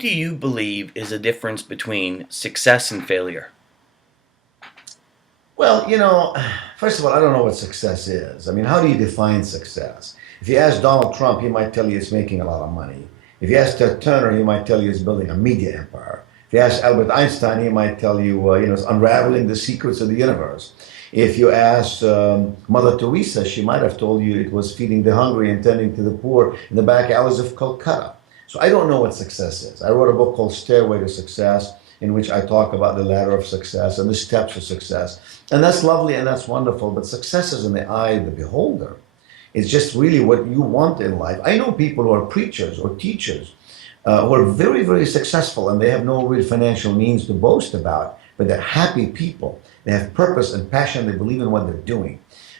do you believe is the difference between success and failure? Well, first of all, I don't know what success is. I mean, how do you define success? If you ask Donald Trump, he might tell you it's making a lot of money. If you ask Ted Turner, he might tell you it's building a media empire. If you ask Albert Einstein, he might tell you, it's unraveling the secrets of the universe. If you ask Mother Teresa, she might have told you it was feeding the hungry and tending to the poor in the back alleys of Calcutta. So I don't know what success is. I wrote a book called Stairway to Success, in which I talk about the ladder of success and the steps of success. And that's lovely and that's wonderful, but success is in the eye of the beholder. It's just really what you want in life. I know people who are preachers or teachers who are very, very successful and they have no real financial means to boast about, but they're happy people. They have purpose and passion. They believe in what they're doing.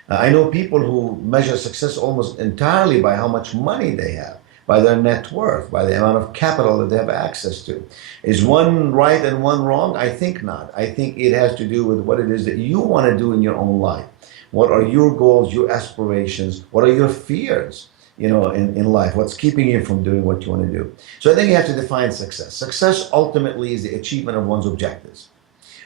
I know people who measure success almost entirely by how much money they have, by their net worth, by the amount of capital that they have access to. Is one right and one wrong? I think not. I think it has to do with what it is that you want to do in your own life. What are your goals, your aspirations? What are your fears, in life? What's keeping you from doing what you want to do? So I think you have to define success. Success ultimately is the achievement of one's objectives.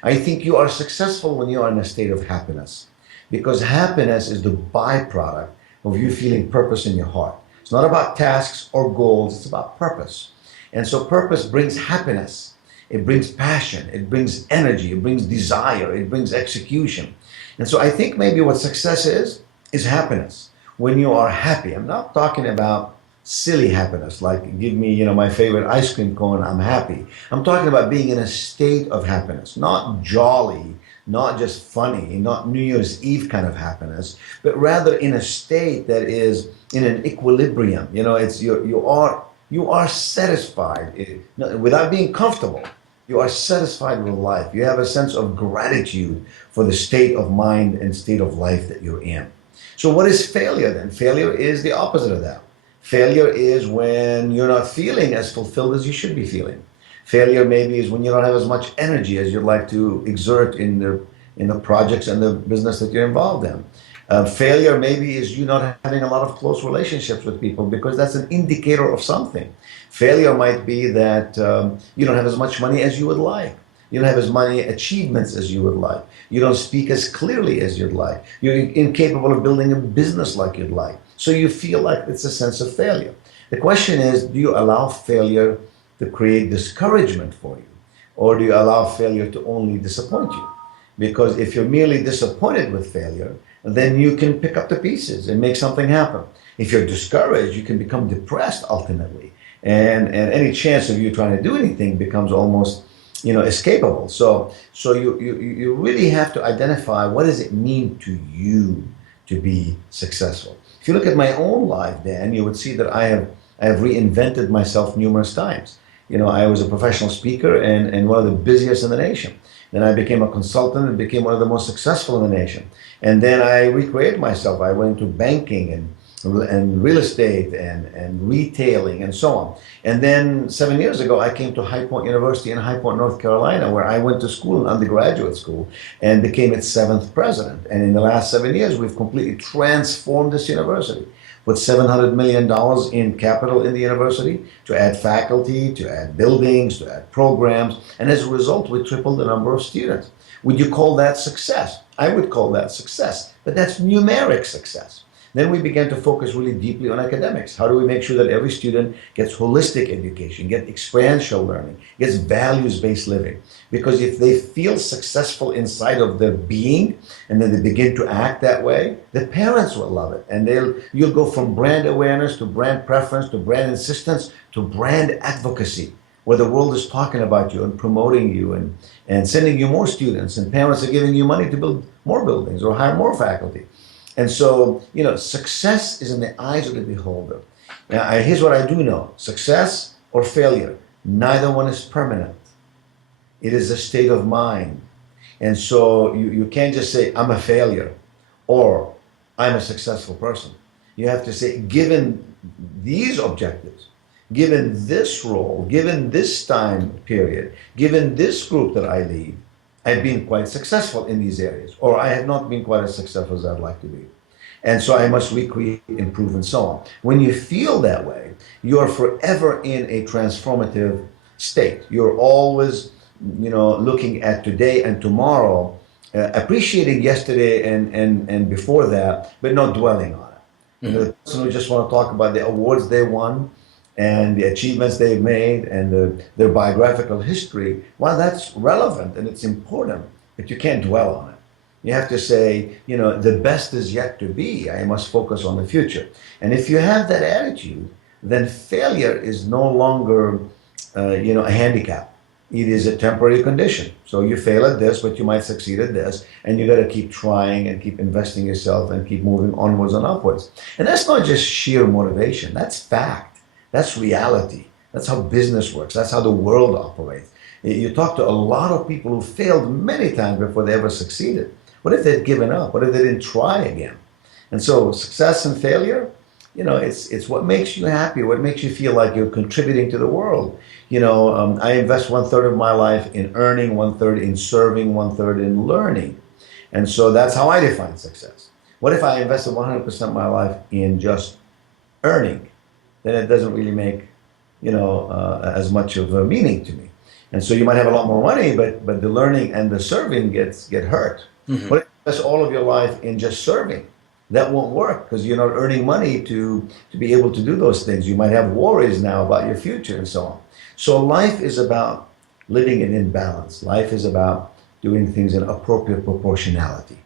I think you are successful when you are in a state of happiness, because happiness is the byproduct of you feeling purpose in your heart. It's not about tasks or goals, it's about purpose. And so purpose brings happiness, it brings passion, it brings energy, it brings desire, it brings execution. And so I think maybe what success is happiness. When you are happy, I'm not talking about silly happiness, like give me, my favorite ice cream cone, I'm happy. I'm talking about being in a state of happiness, not jolly, not just funny, not New Year's Eve kind of happiness, but rather in a state that is in an equilibrium. It's you are satisfied without being comfortable. You are satisfied with life. You have a sense of gratitude for the state of mind and state of life that you're in. So what is failure then? Failure is the opposite of that. Failure is when you're not feeling as fulfilled as you should be feeling. Failure maybe is when you don't have as much energy as you'd like to exert in the projects and the business that you're involved in. Failure maybe is you not having a lot of close relationships with people, because that's an indicator of something. Failure might be that you don't have as much money as you would like. You don't have as many achievements as you would like. You don't speak as clearly as you'd like. You're incapable of building a business like you'd like. So you feel like it's a sense of failure. The question is, do you allow failure to create discouragement for you? Or do you allow failure to only disappoint you? Because if you're merely disappointed with failure, then you can pick up the pieces and make something happen. If you're discouraged, you can become depressed ultimately. And any chance of you trying to do anything becomes almost escapable. So you really have to identify, what does it mean to you to be successful? If you look at my own life, Dan, you would see that I have reinvented myself numerous times. I was a professional speaker and one of the busiest in the nation. Then I became a consultant and became one of the most successful in the nation. And then I recreated myself. I went into banking and real estate and retailing and so on. And then 7 years ago, I came to High Point University in High Point, North Carolina, where I went to school, an undergraduate school, and became its seventh president. And in the last 7 years, we've completely transformed this university. Put $700 million in capital in the university to add faculty, to add buildings, to add programs. And as a result, we tripled the number of students. Would you call that success? I would call that success, but that's numeric success. Then we began to focus really deeply on academics. How do we make sure that every student gets holistic education, gets experiential learning, gets values-based living? Because if they feel successful inside of their being and then they begin to act that way, the parents will love it. And you'll go from brand awareness to brand preference to brand insistence to brand advocacy, where the world is talking about you and promoting you and sending you more students, and parents are giving you money to build more buildings or hire more faculty. And so, success is in the eyes of the beholder. Now, here's what I do know. Success or failure, neither one is permanent. It is a state of mind. And so you can't just say, I'm a failure or I'm a successful person. You have to say, given these objectives, given this role, given this time period, given this group that I lead, I've been quite successful in these areas, or I have not been quite as successful as I'd like to be. And so I must recreate, improve, and so on. When you feel that way, you're forever in a transformative state. You're always, looking at today and tomorrow, appreciating yesterday and before that, but not dwelling on it. Hmm. The person who just want to talk about the awards they won and the achievements they've made and their biographical history, well, that's relevant and it's important, but you can't dwell on it. You have to say, the best is yet to be. I must focus on the future. And if you have that attitude, then failure is no longer, a handicap. It is a temporary condition. So you fail at this, but you might succeed at this, and you got to keep trying and keep investing yourself and keep moving onwards and upwards. And that's not just sheer motivation. That's fact. That's reality. That's how business works. That's how the world operates. You talk to a lot of people who failed many times before they ever succeeded. What if they'd given up? What if they didn't try again? And so success and failure, it's what makes you happy, what makes you feel like you're contributing to the world. I invest 1/3 of my life in earning, 1/3 in serving, 1/3 in learning. And so that's how I define success. What if I invested 100% of my life in just earning? Then it doesn't really make, as much of a meaning to me. And so you might have a lot more money, but the learning and the serving get hurt. Hmm. What if you invest all of your life in just serving? That won't work because you're not earning money to be able to do those things. You might have worries now about your future and so on. So life is about living it in balance. Life is about doing things in appropriate proportionality.